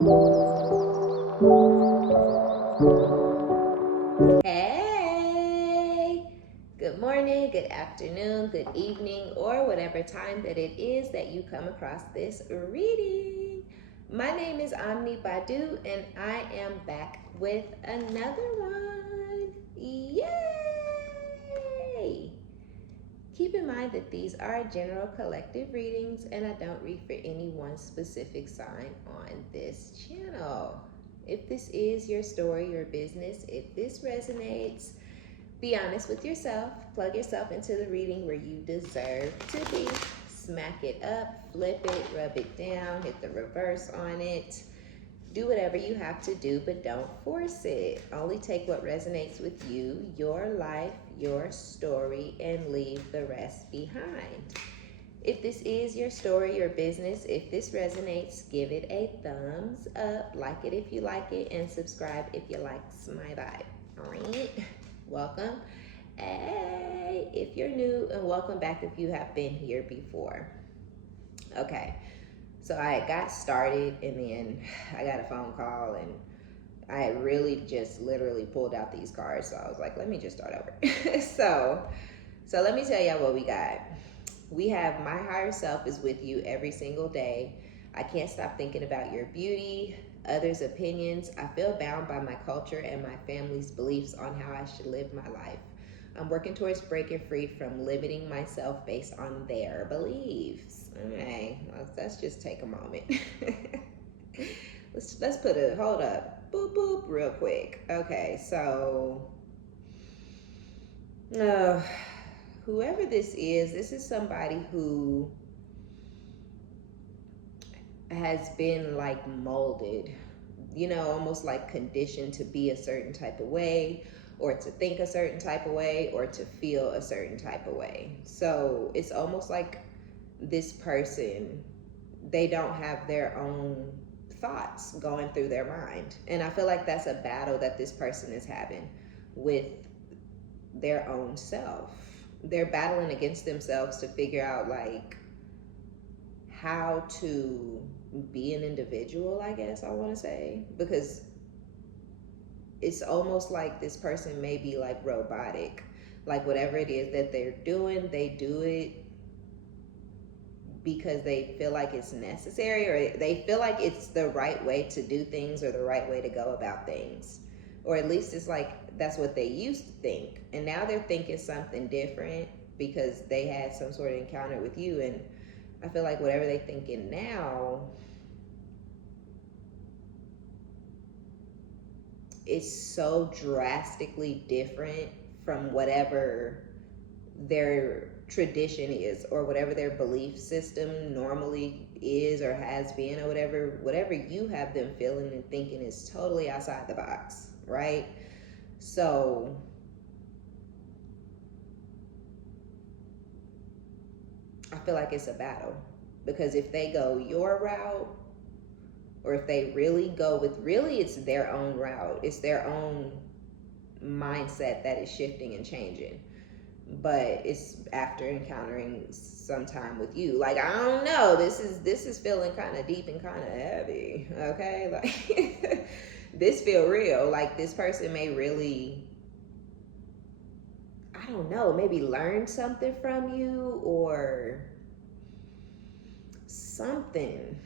Hey, good morning, good afternoon, good evening, or whatever time that it is that you come across this reading. My name is OmniBadu, and I am back with another one. Yay! Keep in mind that these are general collective readings, and I don't read for any one specific sign on this channel. If this is your story or business, if this resonates, be honest with yourself. Plug yourself into the reading where you deserve to be. Smack it up, flip it, rub it down, hit the reverse on it. Do whatever you have to do, but don't force it. Only take what resonates with you, your life, your story, and leave the rest behind. If this is your story or business, if this resonates, give it a thumbs up, like it if you like it, and subscribe if you like my vibe. All right, welcome. Hey, if you're new, and welcome back if you have been here before. Okay, so I got started and then I got a phone call and I had really just literally pulled out these cards. So I was like, let me just start over. so let me tell y'all what we got. We have my higher self is with you every single day. I can't stop thinking about your beauty, others' opinions. I feel bound by my culture and my family's beliefs on how I should live my life. I'm working towards breaking free from limiting myself based on their beliefs. Okay, let's just take a moment. let's put a hold up, boop boop, real quick. Okay, so whoever this is somebody who has been like molded, you know, almost like conditioned to be a certain type of way, or to think a certain type of way, or to feel a certain type of way. So it's almost like this person, they don't have their own thoughts going through their mind. And I feel like that's a battle that this person is having with their own self. They're battling against themselves to figure out like how to be an individual, I guess I want to say, because it's almost like this person may be like robotic. Like whatever it is that they're doing, they do it because they feel like it's necessary, or they feel like it's the right way to do things or the right way to go about things. Or at least it's like that's what they used to think. And now they're thinking something different because they had some sort of encounter with you. And I feel like whatever they're thinking now is so drastically different from whatever their tradition is, or whatever their belief system normally is or has been, or whatever you have them feeling and thinking is totally outside the box, right? So I feel like it's a battle, because if they go your route, or if they really go with, really it's their own route, it's their own mindset that is shifting and changing, but it's after encountering some time with you. Like, I don't know, this is feeling kind of deep and kind of heavy, okay? Like this feel real. Like this person may really, I don't know, maybe learn something from you or something.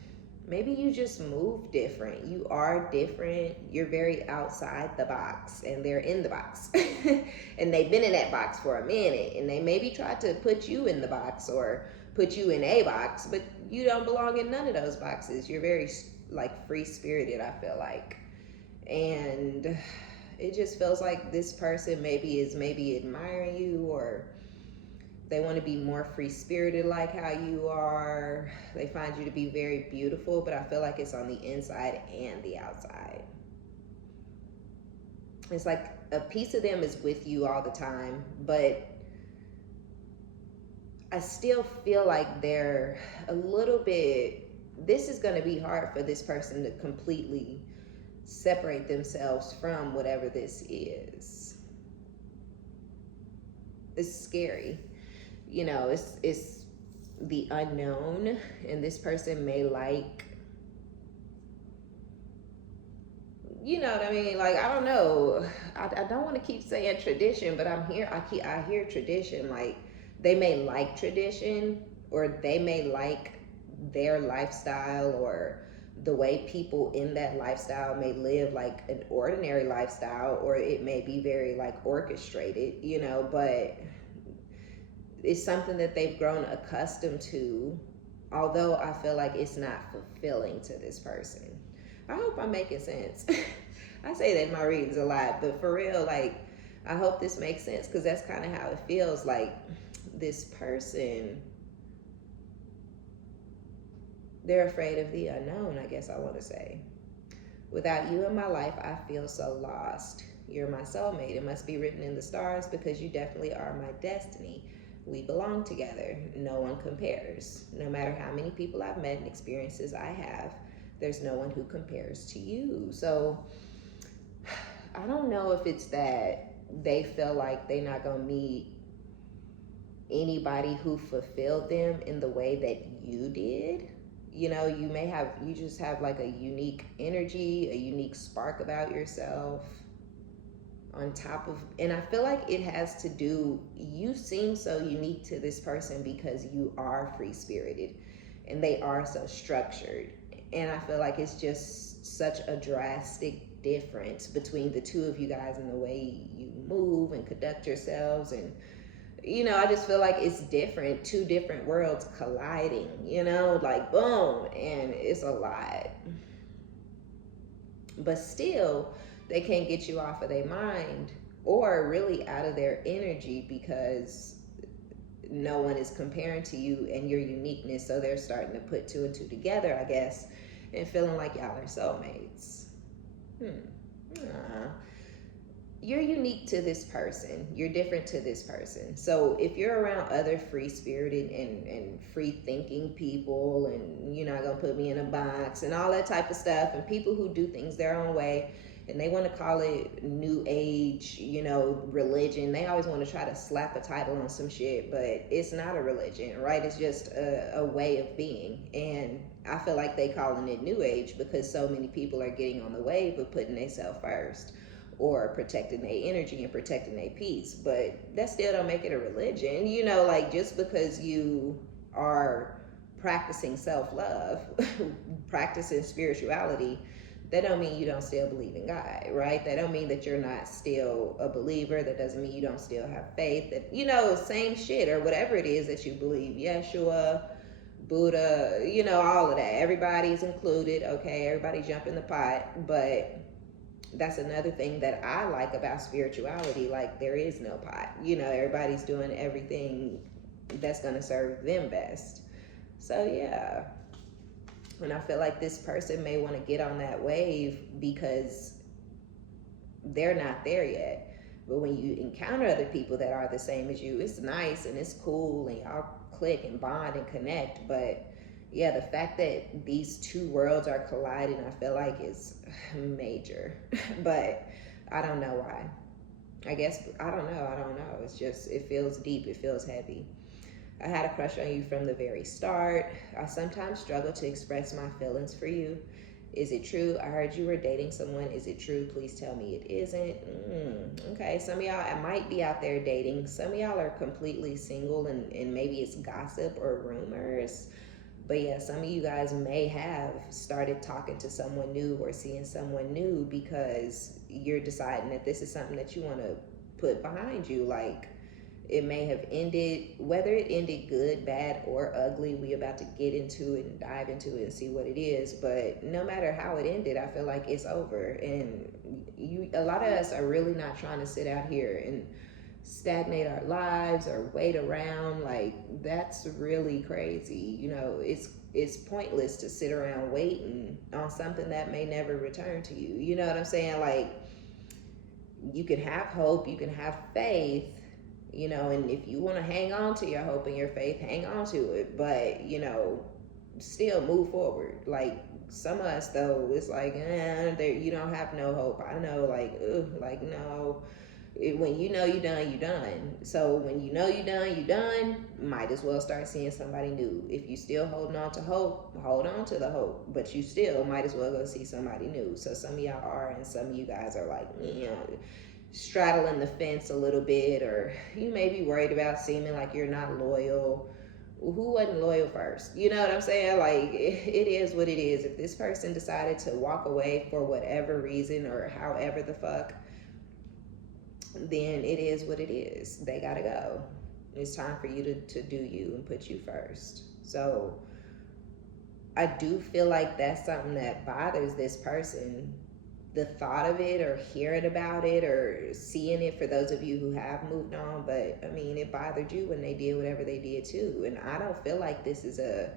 Maybe you just move different. You are different. You're very outside the box, and they're in the box. And they've been in that box for a minute, and they maybe tried to put you in the box or put you in a box, but you don't belong in none of those boxes. You're very like free-spirited, I feel like. And it just feels like this person maybe admiring you, or they want to be more free-spirited like how you are. They find you to be very beautiful, but I feel like it's on the inside and the outside. It's like a piece of them is with you all the time, but I still feel like they're a little bit, this is going to be hard for this person to completely separate themselves from whatever this is. It's scary. You know, it's the unknown, and this person may like you know what I mean? Like, I don't know. I don't want to keep saying tradition, but I hear tradition. Like, they may like tradition, or they may like their lifestyle, or the way people in that lifestyle may live like an ordinary lifestyle, or it may be very like orchestrated, you know, but it's something that they've grown accustomed to, although I feel like it's not fulfilling to this person. I hope I'm making sense. I say that in my readings a lot, but for real, like, I hope this makes sense, because that's kind of how it feels. Like, this person, they're afraid of the unknown, I guess I want to say. Without you in my life, I feel so lost. You're my soulmate. It must be written in the stars, because you definitely are my destiny. We belong together. No one compares. No matter how many people I've met and experiences I have, there's no one who compares to you. So I don't know if it's that they feel like they're not going to meet anybody who fulfilled them in the way that you did. You know, you just have like a unique energy, a unique spark about yourself on top of, and I feel like it has to do, you seem so unique to this person because you are free-spirited and they are so structured. And I feel like it's just such a drastic difference between the two of you guys in the way you move and conduct yourselves. And, you know, I just feel like it's different, two different worlds colliding, you know, like boom, and it's a lot. But still, they can't get you off of their mind or really out of their energy, because no one is comparing to you and your uniqueness. So they're starting to put two and two together, I guess, and feeling like y'all are soulmates. You're unique to this person. You're different to this person. So if you're around other free-spirited and free-thinking people, and you're not going to put me in a box and all that type of stuff, and people who do things their own way, and they want to call it new age, you know, religion. They always want to try to slap a title on some shit, but it's not a religion, right? It's just a way of being. And I feel like they calling it new age because so many people are getting on the wave of putting themselves first, or protecting their energy and protecting their peace. But that still don't make it a religion, you know. Like, just because you are practicing self-love, practicing spirituality, that don't mean you don't still believe in God, right? That don't mean that you're not still a believer. That doesn't mean you don't still have faith. That, you know, same shit, or whatever it is that you believe, Yeshua, Buddha, you know, all of that. Everybody's included, okay? Everybody jump in the pot. But that's another thing that I like about spirituality. Like, there is no pot. You know, everybody's doing everything that's going to serve them best. So, yeah. And I feel like this person may want to get on that wave because they're not there yet. But when you encounter other people that are the same as you, it's nice and it's cool and y'all click and bond and connect. But yeah, the fact that these two worlds are colliding, I feel like is major. But I don't know why. I guess, I don't know. It's just, it feels deep. It feels heavy. I had a crush on you from the very start. I sometimes struggle to express my feelings for you. Is it true? I heard you were dating someone. Is it true? Please tell me it isn't. Okay, some of y'all, I might be out there dating. Some of y'all are completely single, and maybe it's gossip or rumors. But yeah, some of you guys may have started talking to someone new or seeing someone new because you're deciding that this is something that you want to put behind you. Like, it may have ended, whether it ended good, bad, or ugly, we about to get into it and dive into it and see what it is. But no matter how it ended, I feel like it's over. And a lot of us are really not trying to sit out here and stagnate our lives or wait around. Like, that's really crazy. You know, it's pointless to sit around waiting on something that may never return to you. You know what I'm saying? Like, you can have hope, you can have faith, you know, and if you want to hang on to your hope and your faith, hang on to it. But, you know, still move forward. Like, some of us, though, it's like, you don't have no hope. I know, like, no. When you know you done, you done. So when you know you done, you done. Might as well start seeing somebody new. If you still holding on to hope, hold on to the hope. But you still might as well go see somebody new. So some of y'all are, and some of you guys are like, straddling the fence a little bit, or you may be worried about seeming like you're not loyal. Who wasn't loyal first? You know what I'm saying? Like, it is what it is. If this person decided to walk away for whatever reason or however the fuck, then it is what it is. They gotta go. It's time for you to do you and put you first. So I do feel like that's something that bothers this person. The thought of it, or hearing about it, or seeing it, for those of you who have moved on. But I mean, it bothered you when they did whatever they did too. And I don't feel like this is a,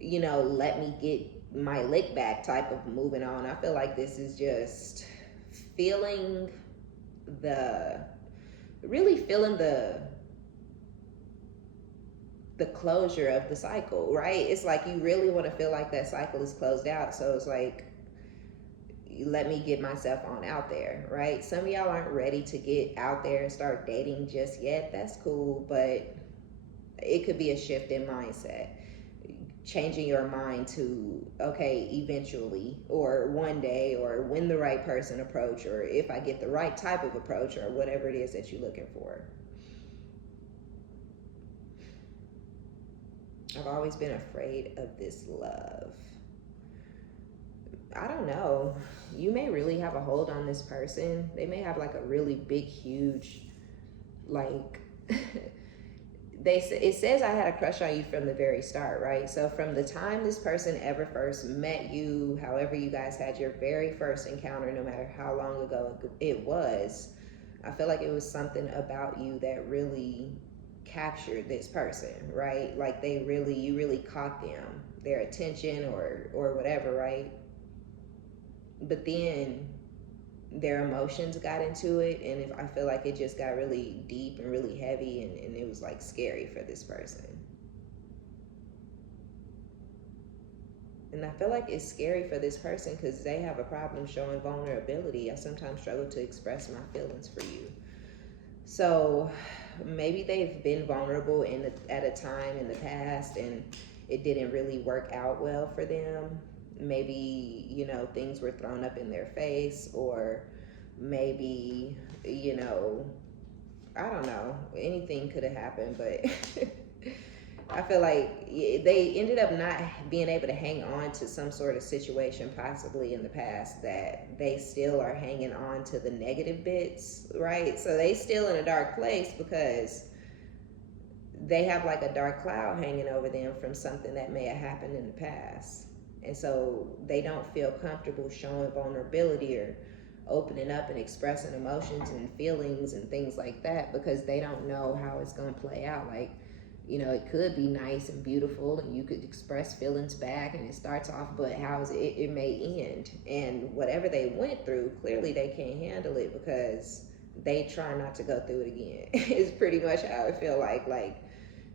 let me get my lick back type of moving on. I feel like this is just feeling really feeling the closure of the cycle, right? It's like you really want to feel like that cycle is closed out. So it's like, let me get myself on out there, right? Some of y'all aren't ready to get out there and start dating just yet. That's cool, but it could be a shift in mindset. Changing your mind to, okay, eventually, or one day, or when the right person approach, or if I get the right type of approach, or whatever it is that you're looking for. I've always been afraid of this love. I don't know. You may really have a hold on this person. They may have like a really big, huge, like, it says I had a crush on you from the very start, right? So from the time this person ever first met you, however you guys had your very first encounter, no matter how long ago it was, I feel like it was something about you that really captured this person, right? Like you really caught them, their attention or whatever, right? But then their emotions got into it, and I feel like it just got really deep and really heavy, and it was like scary for this person. And I feel like it's scary for this person because they have a problem showing vulnerability. I sometimes struggle to express my feelings for you. So maybe they've been vulnerable at a time in the past, and it didn't really work out well for them. Maybe, things were thrown up in their face, or maybe, I don't know, anything could have happened, but I feel like they ended up not being able to hang on to some sort of situation possibly in the past, that they still are hanging on to the negative bits, right? So they still in a dark place because they have like a dark cloud hanging over them from something that may have happened in the past. And so they don't feel comfortable showing vulnerability or opening up and expressing emotions and feelings and things like that, because they don't know how it's going to play out. Like, it could be nice and beautiful and you could express feelings back and it starts off, but how is it may end. And whatever they went through, clearly they can't handle it because they try not to go through it again. It's pretty much how I feel like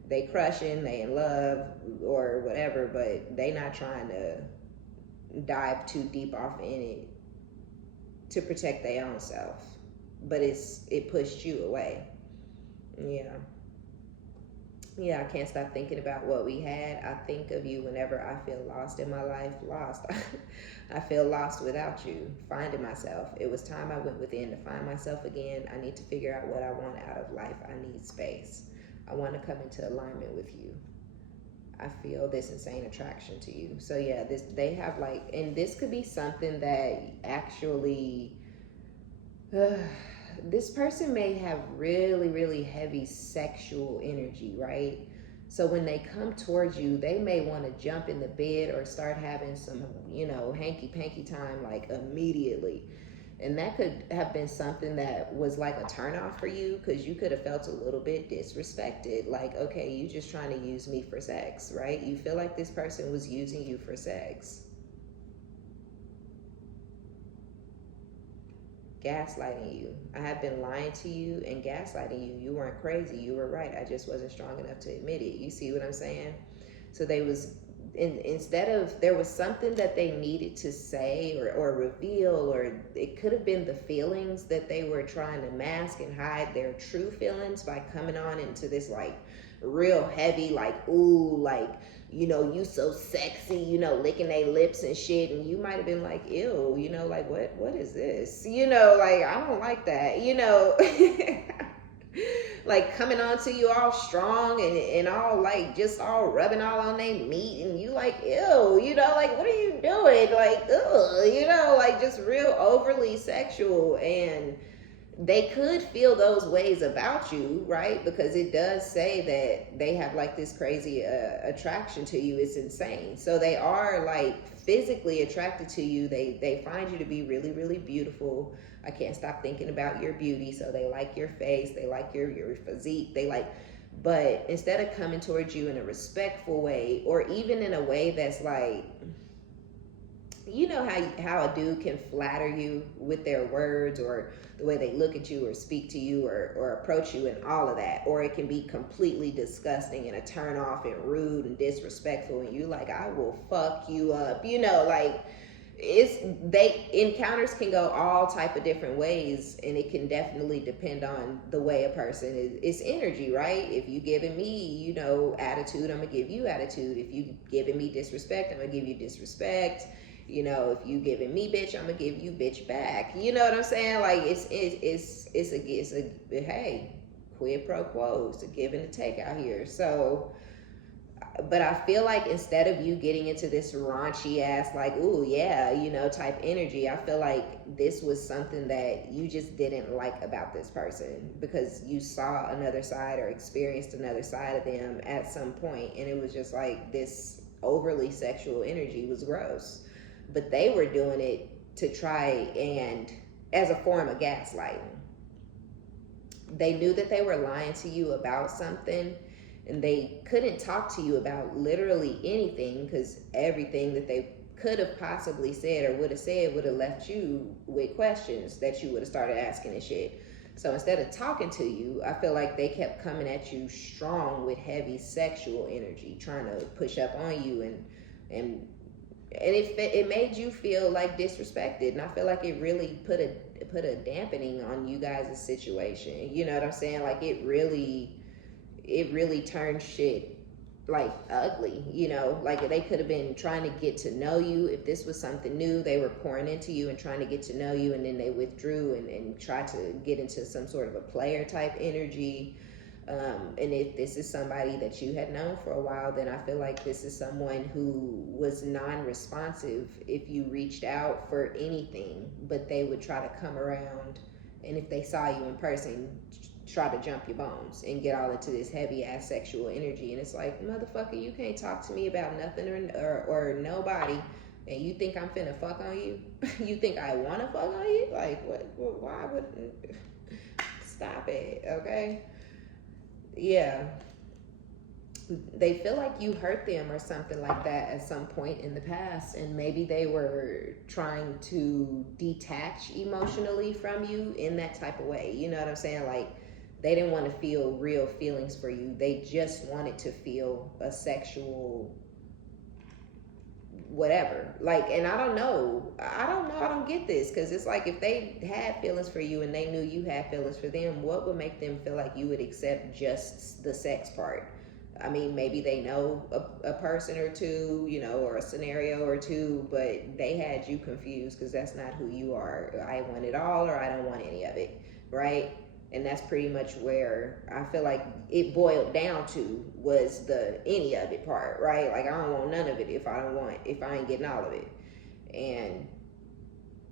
they crushing, they in love or whatever, but they not trying to dive too deep off in it to protect their own self. But it pushed you away. Yeah, I can't stop thinking about what we had. I think of you whenever I feel lost in my life. Lost. I feel lost without you, finding myself. It was time I went within to find myself again. I need to figure out what I want out of life. I need space. I want to come into alignment with you. I feel this insane attraction to you. So yeah, they have like, and this could be something that actually, this person may have really, really heavy sexual energy, right? So when they come towards you, they may want to jump in the bed or start having some, hanky-panky time like immediately. And that could have been something that was like a turnoff for you, because you could have felt a little bit disrespected. Like, okay, you just trying to use me for sex, right? You feel like this person was using you for sex. Gaslighting you. I have been lying to you and gaslighting you. You weren't crazy. You were right. I just wasn't strong enough to admit it. You see what I'm saying? So they was instead of, there was something that they needed to say or reveal, or it could have been the feelings that they were trying to mask and hide their true feelings by coming on into this like real heavy, like, ooh, like, you know, you so sexy, you know, licking their lips and shit, and you might have been like, ew, you know, like, what is this, you know, like, I don't like that, you know. Like coming on to you all strong and all like just all rubbing all on their meat, and you like, ew, you know, like, what are you doing, like, ugh, you know, like just real overly sexual. And they could feel those ways about you, right? Because it does say that they have like this crazy attraction to you. It's insane. So they are like physically attracted to you. They find you to be really, really beautiful. I can't stop thinking about your beauty. So they like your face, they like your physique, they like, but instead of coming towards you in a respectful way, or even in a way that's like, you know how a dude can flatter you with their words, or the way they look at you or speak to you or approach you, and all of that, or it can be completely disgusting and a turn off and rude and disrespectful, and you like, I will fuck you up, you know, like, encounters can go all type of different ways, and it can definitely depend on the way a person is. It's energy, right? If you giving me, you know, attitude, I'm gonna give you attitude. If you giving me disrespect, I'm gonna give you disrespect. You know, if you giving me bitch, I'm gonna give you bitch back. You know what I'm saying? Like, it's a hey, quid pro quo. It's a give and a take out here. So, but I feel like instead of you getting into this raunchy ass, like, ooh, yeah, you know, type energy, I feel like this was something that you just didn't like about this person, because you saw another side or experienced another side of them at some point, and it was just like this overly sexual energy was gross. But they were doing it to try and, as a form of gaslighting. They knew that they were lying to you about something, and they couldn't talk to you about literally anything, because everything that they could have possibly said or would have said would have left you with questions that you would have started asking and shit. So instead of talking to you, I feel like they kept coming at you strong with heavy sexual energy, trying to push up on you, and it made you feel like disrespected. And I feel like it really put a dampening on you guys' situation. You know what I'm saying? Like, it really turned shit like ugly, you know. Like, they could have been trying to get to know you. If this was something new, they were pouring into you and trying to get to know you, and then they withdrew and tried to get into some sort of a player type energy. And if this is somebody that you had known for a while, then I feel like this is someone who was non-responsive if you reached out for anything, but they would try to come around, and if they saw you in person, try to jump your bones and get all into this heavy ass sexual energy. And it's like, motherfucker, you can't talk to me about nothing or nobody, and you think I'm finna fuck on you? You think I wanna fuck on you? Like, what? Why would? Stop it, okay? Yeah, they feel like you hurt them or something like that at some point in the past, and maybe they were trying to detach emotionally from you in that type of way. You know what I'm saying? Like, they didn't want to feel real feelings for you. They just wanted to feel a sexual whatever. Like, and I don't know, I don't get this, because it's like, if they had feelings for you and they knew you had feelings for them, what would make them feel like you would accept just the sex part? I mean, maybe they know a person or two, you know, or a scenario or two, but they had you confused, because that's not who you are. I want it all, or I don't want any of it, right? And that's pretty much where I feel like it boiled down to, was the any of it part, right? Like, I don't want none of it if I ain't getting all of it. And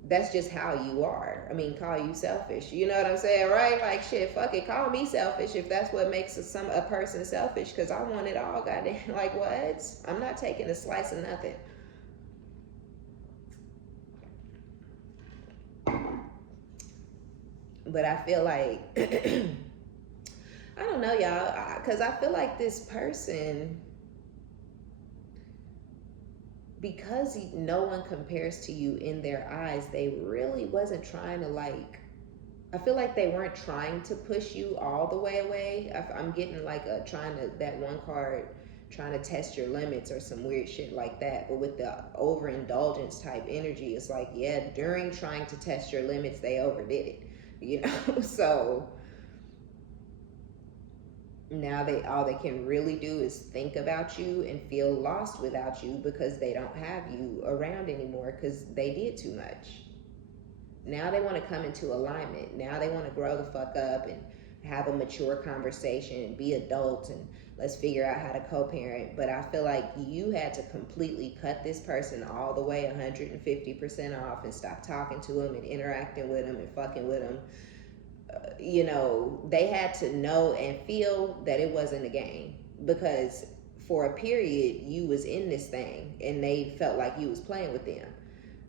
that's just how you are. I mean, call you selfish, you know what I'm saying, right? Like, shit, fuck it, call me selfish if that's what makes a person selfish, because I want it all, goddamn. Like, what? I'm not taking a slice of nothing. But I feel like, I don't know, y'all, because I feel like this person, because no one compares to you in their eyes, they really wasn't trying to, like, I feel like they weren't trying to push you all the way away. I'm getting like that one card trying to test your limits or some weird shit like that. But with the overindulgence type energy, it's like, yeah, during trying to test your limits, they overdid it, you know? So now all they can really do is think about you and feel lost without you, because they don't have you around anymore because they did too much. Now they want to come into alignment. Now they want to grow the fuck up and have a mature conversation and be adults, and let's figure out how to co-parent. But I feel like you had to completely cut this person all the way 150% off and stop talking to them and interacting with them and fucking with them. You know, they had to know and feel that it wasn't a game, because for a period you was in this thing and they felt like you was playing with them.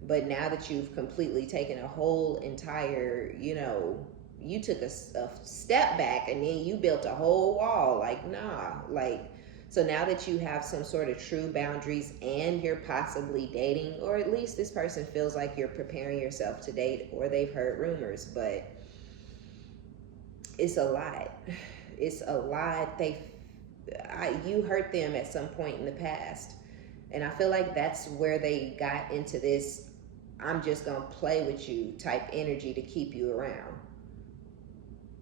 But now that you've completely taken a whole entire, you know, you took a step back and then you built a whole wall, like, nah, like, so now that you have some sort of true boundaries and you're possibly dating, or at least this person feels like you're preparing yourself to date, or they've heard rumors, but it's a lot. It's a lot. You hurt them at some point in the past. And I feel like that's where they got into this, I'm just gonna play with you type energy to keep you around.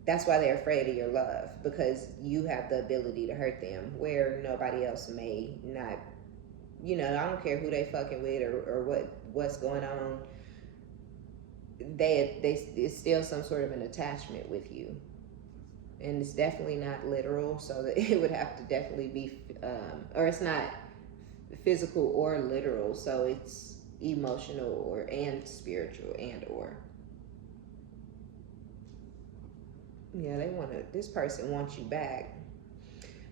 That's why they're afraid of your love, because you have the ability to hurt them where nobody else may not. You know, I don't care who they fucking with or what's going on. It's still some sort of an attachment with you. And it's definitely not literal, so that it would have to definitely be, or it's not physical or literal, so it's emotional and spiritual or. Yeah, this person wants you back.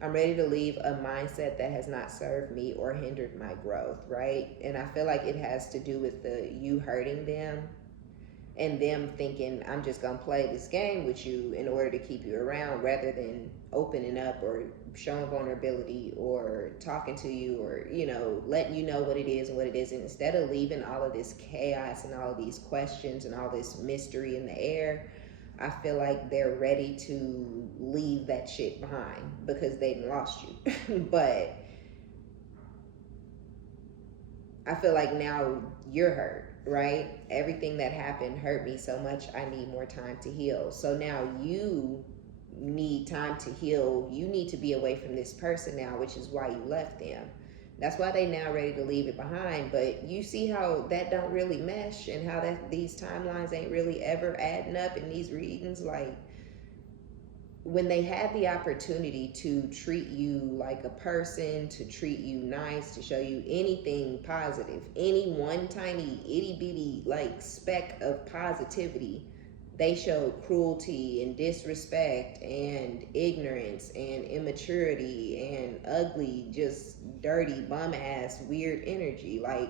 I'm ready to leave a mindset that has not served me or hindered my growth, right? And I feel like it has to do with you hurting them and them thinking, I'm just gonna play this game with you in order to keep you around, rather than opening up or showing vulnerability or talking to you, or, you know, letting you know what it is and what it isn't. Instead of leaving all of this chaos and all of these questions and all this mystery in the air, I feel like they're ready to leave that shit behind because they've lost you. But I feel like now you're hurt, right? Everything that happened hurt me so much, I need more time to heal. So now you need time to heal. You need to be away from this person now, which is why you left them. That's why they now ready to leave it behind. But you see how that don't really mesh, and how that these timelines ain't really ever adding up in these readings. Like, when they had the opportunity to treat you like a person, to treat you nice, to show you anything positive, any one tiny itty bitty like speck of positivity, they showed cruelty and disrespect and ignorance and immaturity and ugly, just dirty, bum ass, weird energy. Like,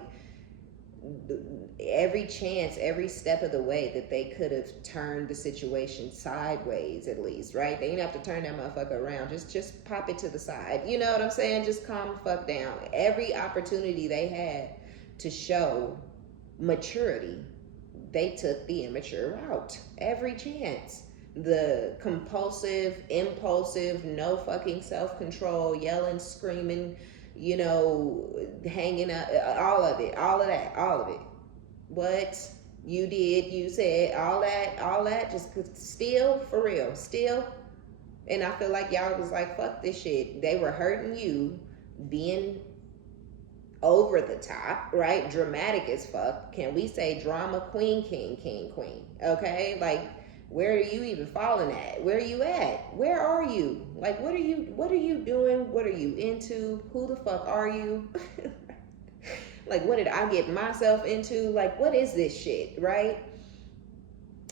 every chance, every step of the way that they could have turned the situation sideways, at least, right? They didn't have to turn that motherfucker around. Just pop it to the side. You know what I'm saying? Just calm the fuck down. Every opportunity they had to show maturity, they took the immature route. Every chance. The compulsive, impulsive, no fucking self-control, yelling, screaming, you know, hanging up, all of it, all of it. What you did, you said, all that, just still, for real, still. And I feel like y'all was like, fuck this shit. They were hurting you, being over the top, right? Dramatic as fuck. Can we say drama queen, king, queen? Okay? Like, where are you even falling at? Where are you at? Where are you? Like, what are you doing? What are you into? Who the fuck are you? Like, what did I get myself into? Like, what is this shit, right?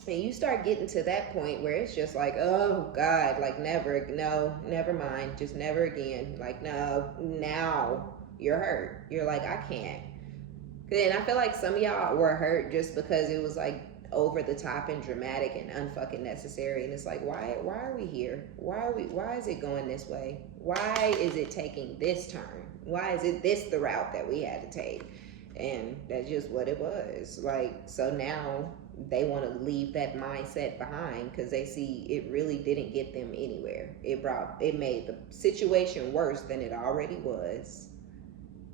And you start getting to that point where it's just like, oh God, like never mind, just never again. Like, no, now you're hurt. You're like, I can't. And I feel like some of y'all were hurt just because it was like over the top and dramatic and unfucking necessary. And it's like, why are we here? Why is it going this way? Why is it taking this turn? Why is it this the route that we had to take? And that's just what it was. Like, so now they want to leave that mindset behind because they see it really didn't get them anywhere. It made the situation worse than it already was.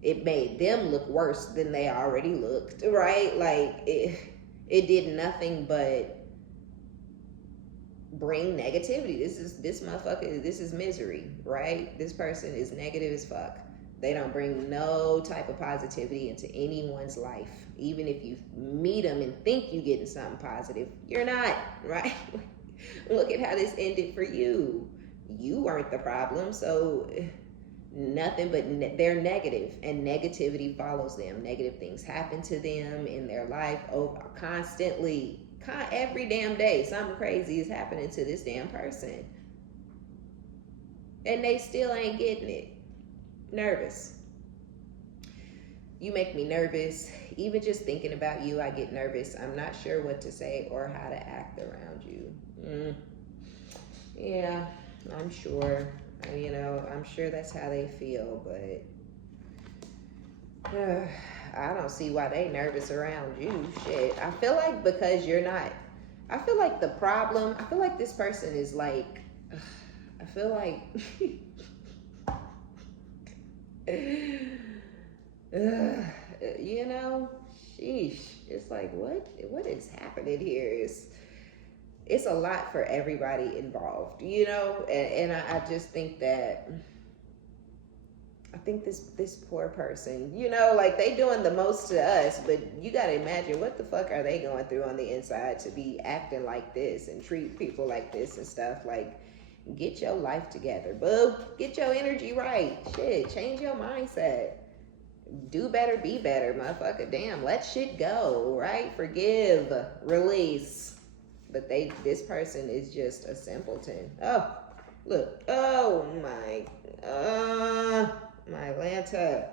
It made them look worse than they already looked, right? Like, it did nothing but bring negativity. This motherfucker, this is misery, right? This person is negative as fuck. They don't bring no type of positivity into anyone's life. Even if you meet them and think you're getting something positive, you're not, right? Look at how this ended for you. You weren't the problem, so nothing but they're negative, and negativity follows them. Negative things happen to them in their life constantly. Every damn day, something crazy is happening to this damn person. And they still ain't getting it. Nervous. You make me nervous. Even just thinking about you, I get nervous. I'm not sure what to say or how to act around you. Yeah, I'm sure. I'm sure that's how they feel, but I don't see why they nervous around you. Shit. I feel like because you're not, I feel like the problem, I feel like this person is like, I feel like, sheesh. It's like, what is happening here? It's a lot for everybody involved, and I just think that, I think this poor person, like they doing the most to us, but you got to imagine what the fuck are they going through on the inside to be acting like this and treat people like this and stuff. Like, get your life together, boo. Get your energy right. Shit, change your mindset. Do better, be better, motherfucker. Damn, let shit go, right? Forgive, release. But this person is just a simpleton. Oh, look. Oh my Atlanta.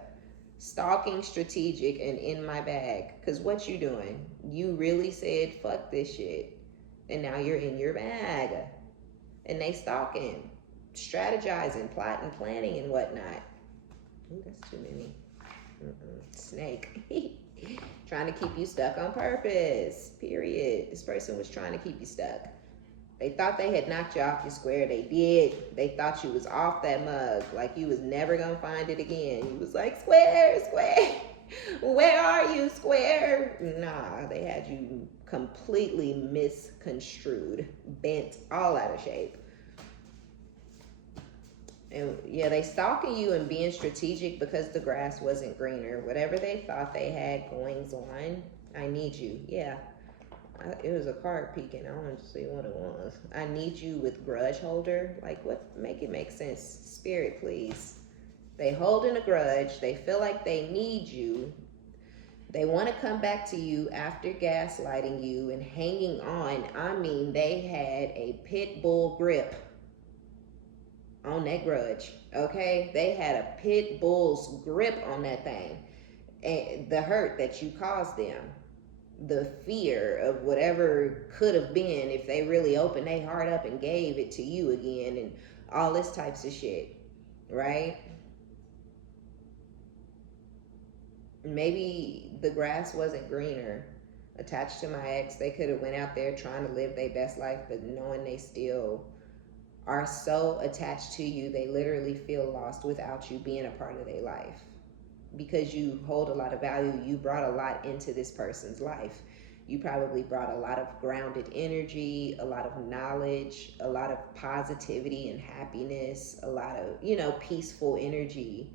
Stalking, strategic, and in my bag. Because what you doing? You really said fuck this shit. And now you're in your bag. And they stalking, strategizing, plotting, planning, and whatnot. Ooh, that's too many. Snake. Trying to keep you stuck on purpose. Period. This person was trying to keep you stuck. They thought they had knocked you off your square. They did. They thought you was off that mug, like you was never gonna find it again. You was like, square, where are you, square? Nah, they had you completely misconstrued, bent, all out of shape. And yeah, they stalking you and being strategic because the grass wasn't greener. Whatever they thought they had goings on, I need you. Yeah. It was a card peeking. I wanted to see what it was. I need you with grudge holder. Like, what? Make it make sense. Spirit, please. They holding a grudge. They feel like they need you. They want to come back to you after gaslighting you and hanging on. I mean, they had a pit bull grip on that grudge. Okay? They had a pit bull's grip on that thing. And the hurt that you caused them. The fear of whatever could have been if they really opened their heart up and gave it to you again, and all this types of shit, right? Maybe the grass wasn't greener. Attached to my ex, they could have went out there trying to live their best life, but knowing they still are so attached to you, they literally feel lost without you being a part of their life. Because you hold a lot of value, you brought a lot into this person's life. You probably brought a lot of grounded energy, a lot of knowledge, a lot of positivity and happiness, a lot of, peaceful energy.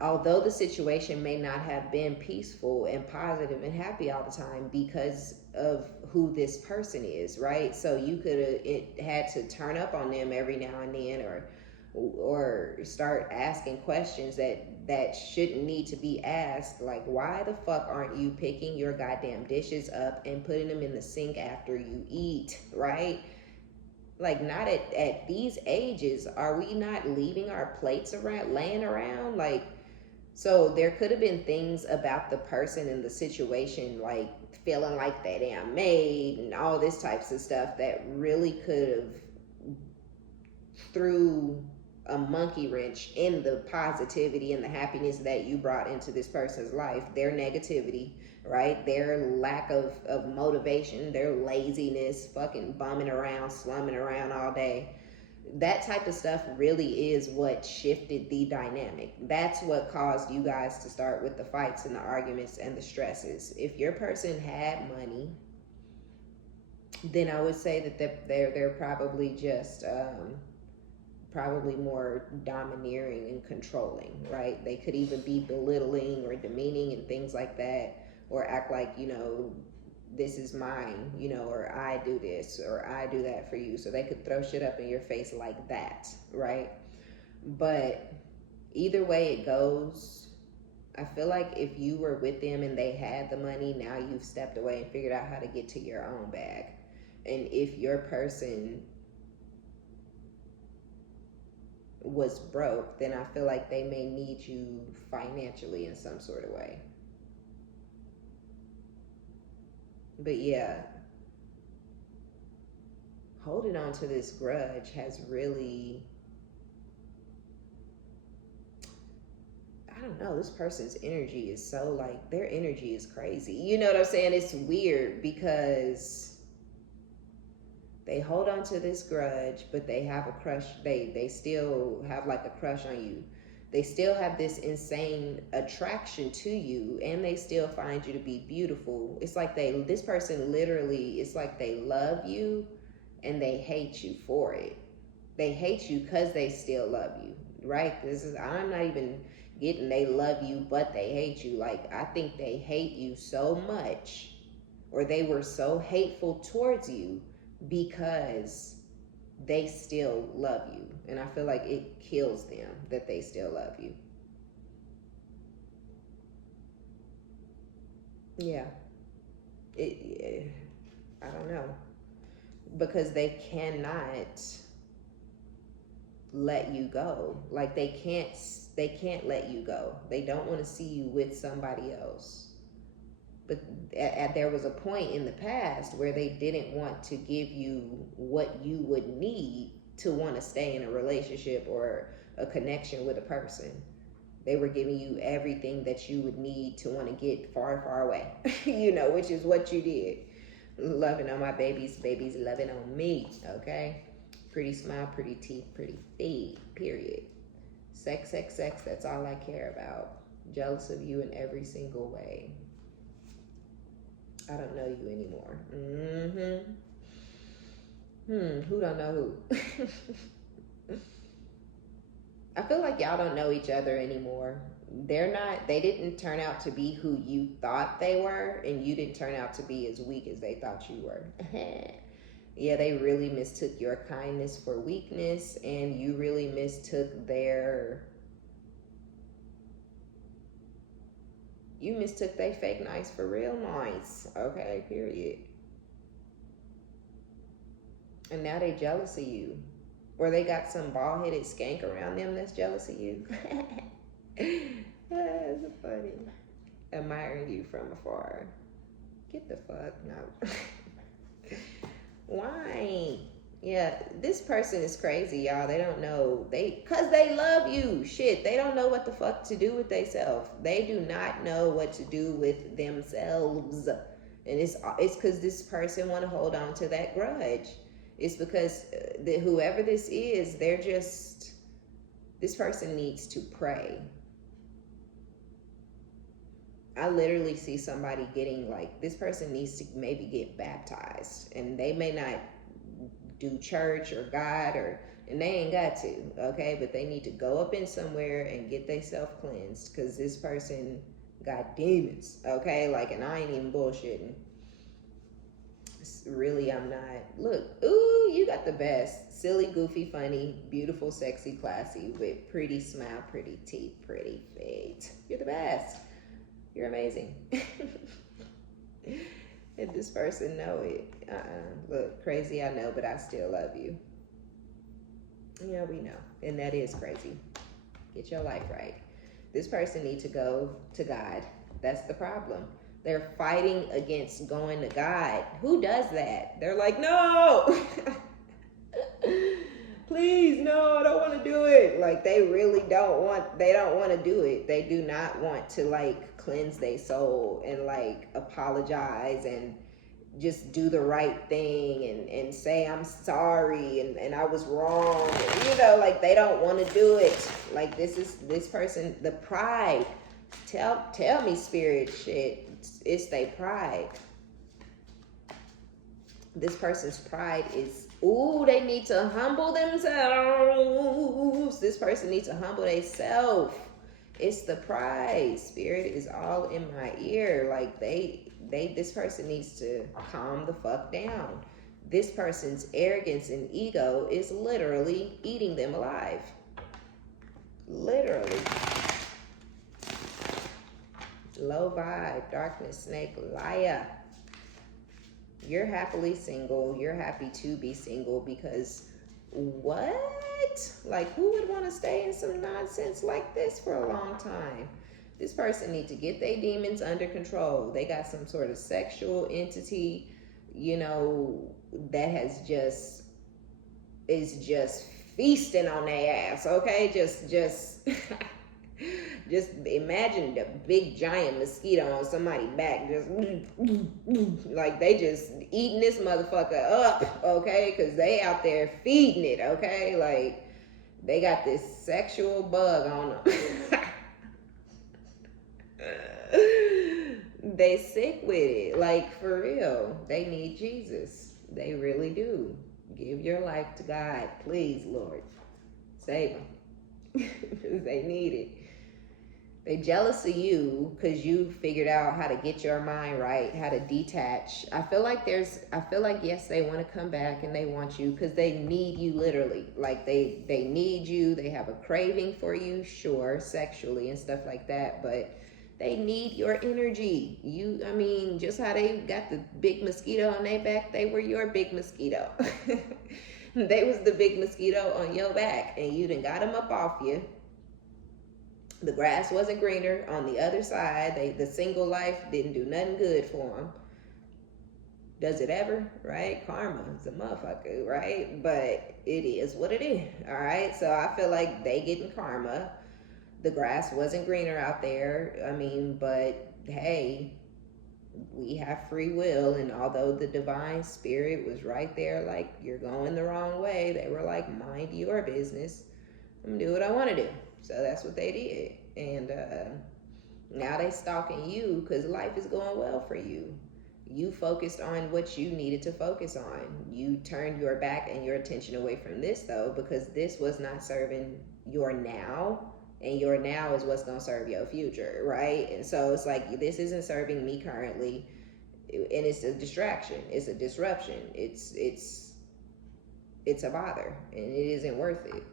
Although the situation may not have been peaceful and positive and happy all the time because of who this person is, right? So you could have had to turn up on them every now and then, or start asking questions that shouldn't need to be asked, like, why the fuck aren't you picking your goddamn dishes up and putting them in the sink after you eat, right? Like, not at these ages, are we not leaving our plates laying around? Like, so there could have been things about the person and the situation, like feeling like they damn maid and all this types of stuff that really could have threw a monkey wrench in the positivity and the happiness that you brought into this person's life. Their negativity, right? Their lack of motivation, their laziness, fucking bumming around, slumming around all day. That type of stuff really is what shifted the dynamic. That's what caused you guys to start with the fights and the arguments and the stresses. If your person had money, then I would say that they're probably just probably more domineering and controlling, right? They could even be belittling or demeaning and things like that, or act like, you know, this is mine, you know, or I do this or I do that for you. So they could throw shit up in your face like that, right? But either way it goes, I feel like if you were with them and they had the money, now you've stepped away and figured out how to get to your own bag. And if your person was broke, then I feel like they may need you financially in some sort of way. But yeah, holding on to this grudge has really, I don't know, this person's energy is so like, their energy is crazy. You know what I'm saying? It's weird because they hold on to this grudge, but they have a crush. They still have like a crush on you. They still have this insane attraction to you, and they still find you to be beautiful. It's like this person literally, it's like they love you and they hate you for it. They hate you because they still love you, right? I'm not even getting they love you, but they hate you. Like, I think they hate you so much, or they were so hateful towards you because they still love you. And I feel like it kills them that they still love you. Yeah. I don't know. Because they cannot let you go. Like they can't let you go. They don't want to see you with somebody else. But there was a point in the past where they didn't want to give you what you would need to want to stay in a relationship or a connection with a person. They were giving you everything that you would need to want to get far, far away, you know, which is what you did. Loving on my babies, babies loving on me, okay? Pretty smile, pretty teeth, pretty feet, period. Sex, sex, sex, that's all I care about. Jealous of you in every single way. I don't know you anymore. Who don't know who? I feel like y'all don't know each other anymore. They didn't turn out to be who you thought they were, and you didn't turn out to be as weak as they thought you were. Yeah, they really mistook your kindness for weakness, and you really mistook their fake nice for real nice. Okay, period. And now they jealous of you. Or they got some bald-headed skank around them that's jealous of you. That's funny. Admiring you from afar. Get the fuck no. Why? Yeah, this person is crazy, y'all. They don't know. Cause they love you. Shit, they don't know what the fuck to do with themselves. They do not know what to do with themselves. And it's cause this person want to hold on to that grudge. It's because whoever this is, this person needs to pray. I literally see somebody getting like, this person needs to maybe get baptized, and they may not do church or God and they ain't got to, okay? But they need to go up in somewhere and get themselves cleansed, because this person got demons, okay? Like, and I ain't even bullshitting. Really, I'm not. Look, ooh, you got the best. Silly, goofy, funny, beautiful, sexy, classy, with pretty smile, pretty teeth, pretty feet. You're the best. You're amazing. If this person know it, look, crazy, I know, but I still love you. Yeah, we know, and that is crazy. Get your life right. This person needs to go to God. That's the problem. They're fighting against going to God. Who does that? They're like, no. Please, no, I don't want to do it. Like, they really don't want to do it. They do not want to, like, cleanse their soul and, like, apologize and just do the right thing and say I'm sorry and I was wrong. And, you know, like, they don't want to do it. Like, this person, the pride. Tell me, spirit, shit. It's their pride. This person's pride is, ooh, they need to humble themselves. This person needs to humble themselves. It's the pride. Spirit is all in my ear. Like, this person needs to calm the fuck down. This person's arrogance and ego is literally eating them alive. Literally. Low vibe, darkness, snake, liar. You're happily single. You're happy to be single because what? Like, who would want to stay in some nonsense like this for a long time? This person needs to get their demons under control. They got some sort of sexual entity, you know, that is just feasting on their ass, okay? Just just imagine the big giant mosquito on somebody's back, just like they just eating this motherfucker up, okay? Because they out there feeding it, okay? Like, they got this sexual bug on them. They sick with it, like, for real. They need Jesus. They really do. Give your life to God, please, Lord. Save them. They need it. They jealous of you because you figured out how to get your mind right, how to detach. I feel like yes, they want to come back and they want you because they need you literally. Like, they need you. They have a craving for you, sure, sexually and stuff like that, but they need your energy. I mean, just how they got the big mosquito on their back, they were your big mosquito. They was the big mosquito on your back, and you done got them up off you. The grass wasn't greener on the other side. The single life didn't do nothing good for them. Does it ever, right? Karma is a motherfucker, right? But it is what it is, all right? So I feel like they getting karma. The grass wasn't greener out there. I mean, but hey, we have free will, and although the divine spirit was right there, like, you're going the wrong way, they were like, mind your business. I'm gonna do what I want to do. So that's what they did. And now they stalking you because life is going well for you. You focused on what you needed to focus on. You turned your back and your attention away from this, though, because this was not serving your now, and your now is what's going to serve your future, right? And so it's like, this isn't serving me currently, and it's a distraction. It's a disruption. It's a bother, and it isn't worth it.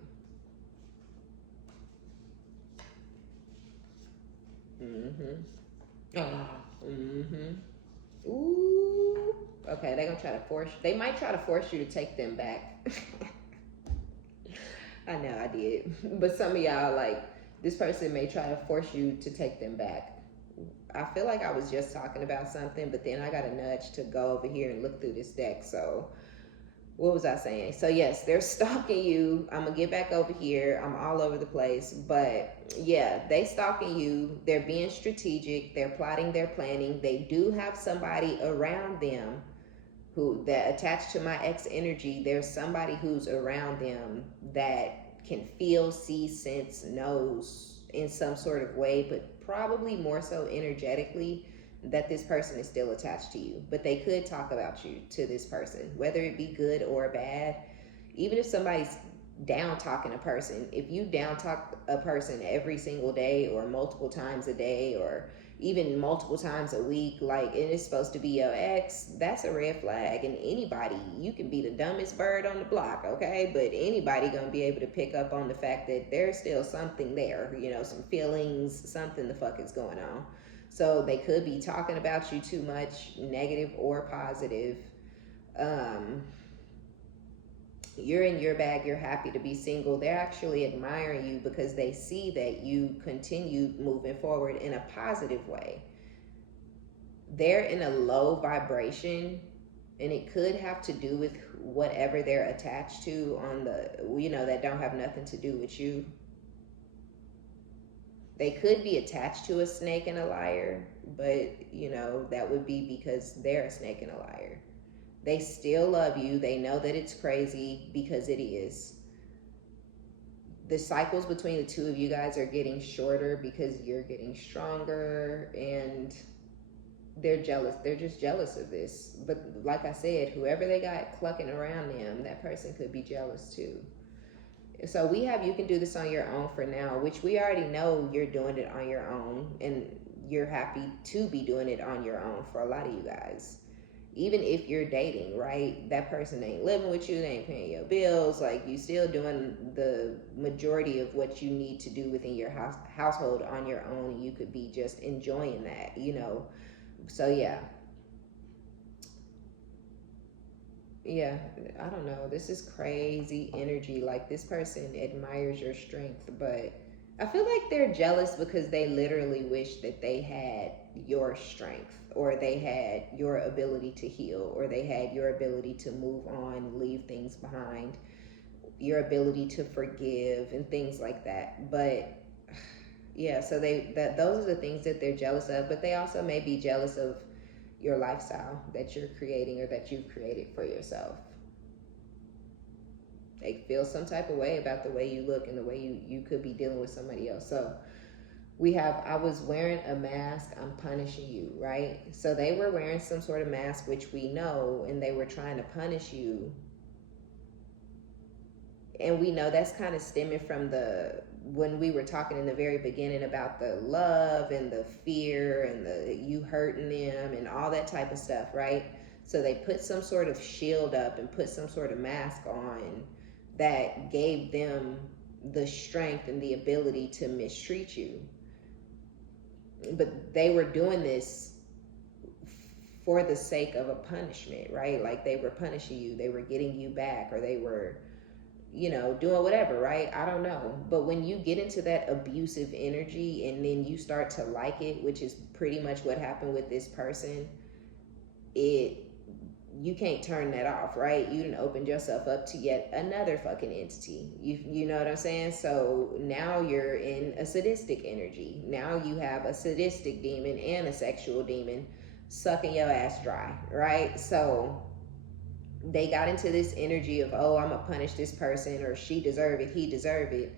Ooh. Okay, they're gonna try to they might try to force you to take them back. I know I did. But some of y'all, like, this person may try to force you to take them back. I feel like I was just talking about something, but then I got a nudge to go over here and look through this deck. So what was I saying? So yes, they're stalking you. I'm gonna get back over here. I'm all over the place, but yeah, they stalking you. They're being strategic. They're plotting. They're planning. They do have somebody around them that attached to my ex energy. There's somebody who's around them that can feel, see, sense, knows in some sort of way, but probably more so energetically, that this person is still attached to you. But they could talk about you to this person, whether it be good or bad. Even if somebody's down talking a person, if you down talk a person every single day or multiple times a day or even multiple times a week, like, and it's supposed to be your ex, that's a red flag. And anybody, you can be the dumbest bird on the block, okay? But anybody gonna be able to pick up on the fact that there's still something there, you know, some feelings, something the fuck is going on. So they could be talking about you too much, negative or positive. You're in your bag, you're happy to be single. They're actually admiring you because they see that you continue moving forward in a positive way. They're in a low vibration And it could have to do with whatever they're attached to on the, that don't have nothing to do with you. They could be attached to a snake and a liar, but that would be because they're a snake and a liar. They still love you. They know that it's crazy because it is. The cycles between the two of you guys are getting shorter because you're getting stronger, and they're jealous. They're just jealous of this. But like I said, whoever they got clucking around them, that person could be jealous too. So we have, you can do this on your own for now, which we already know you're doing it on your own, and you're happy to be doing it on your own for a lot of you guys. Even if you're dating, right? That person ain't living with you, they ain't paying your bills, like you still doing the majority of what you need to do within your household on your own, and you could be just enjoying that, So yeah, I don't know. This is crazy energy. Like, this person admires your strength, but I feel like they're jealous because they literally wish that they had your strength, or they had your ability to heal, or they had your ability to move on, leave things behind, your ability to forgive, and things like that. But yeah, so those are the things that they're jealous of, but they also may be jealous of your lifestyle that you're creating, or that you've created for yourself. They feel some type of way about the way you look and the way you could be dealing with somebody else. So we have, I was wearing a mask, I'm punishing you, right? So they were wearing some sort of mask, which we know, and they were trying to punish you. And we know that's kind of stemming from when we were talking in the very beginning about the love and the fear and the you hurting them and all that type of stuff, right? So they put some sort of shield up and put some sort of mask on that gave them the strength and the ability to mistreat you. But they were doing this for the sake of a punishment, right? Like, they were punishing you, they were getting you back, or they were doing whatever, right? I don't know. But when you get into that abusive energy and then you start to like it, which is pretty much what happened with this person, you can't turn that off, right? You done opened yourself up to yet another fucking entity. You know what I'm saying? So now you're in a sadistic energy. Now you have a sadistic demon and a sexual demon sucking your ass dry, right? So they got into this energy of, oh, I'm gonna punish this person, or she deserve it, he deserve it.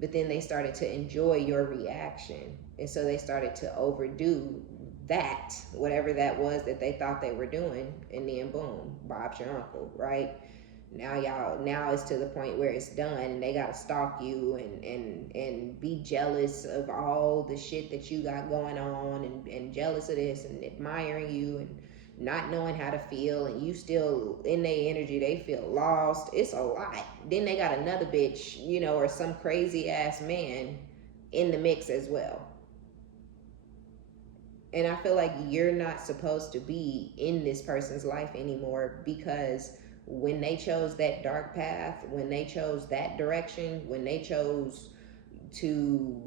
But then they started to enjoy your reaction, and so they started to overdo that, whatever that was that they thought they were doing, and then boom, Bob's your uncle, right? Now it's to the point where it's done, and they gotta stalk you and be jealous of all the shit that you got going on, and jealous of this, and admiring you, and not knowing how to feel, and you still in their energy, they feel lost. It's a lot. Then they got another bitch, or some crazy ass man in the mix as well. And I feel like you're not supposed to be in this person's life anymore, because when they chose that dark path, when they chose that direction, when they chose to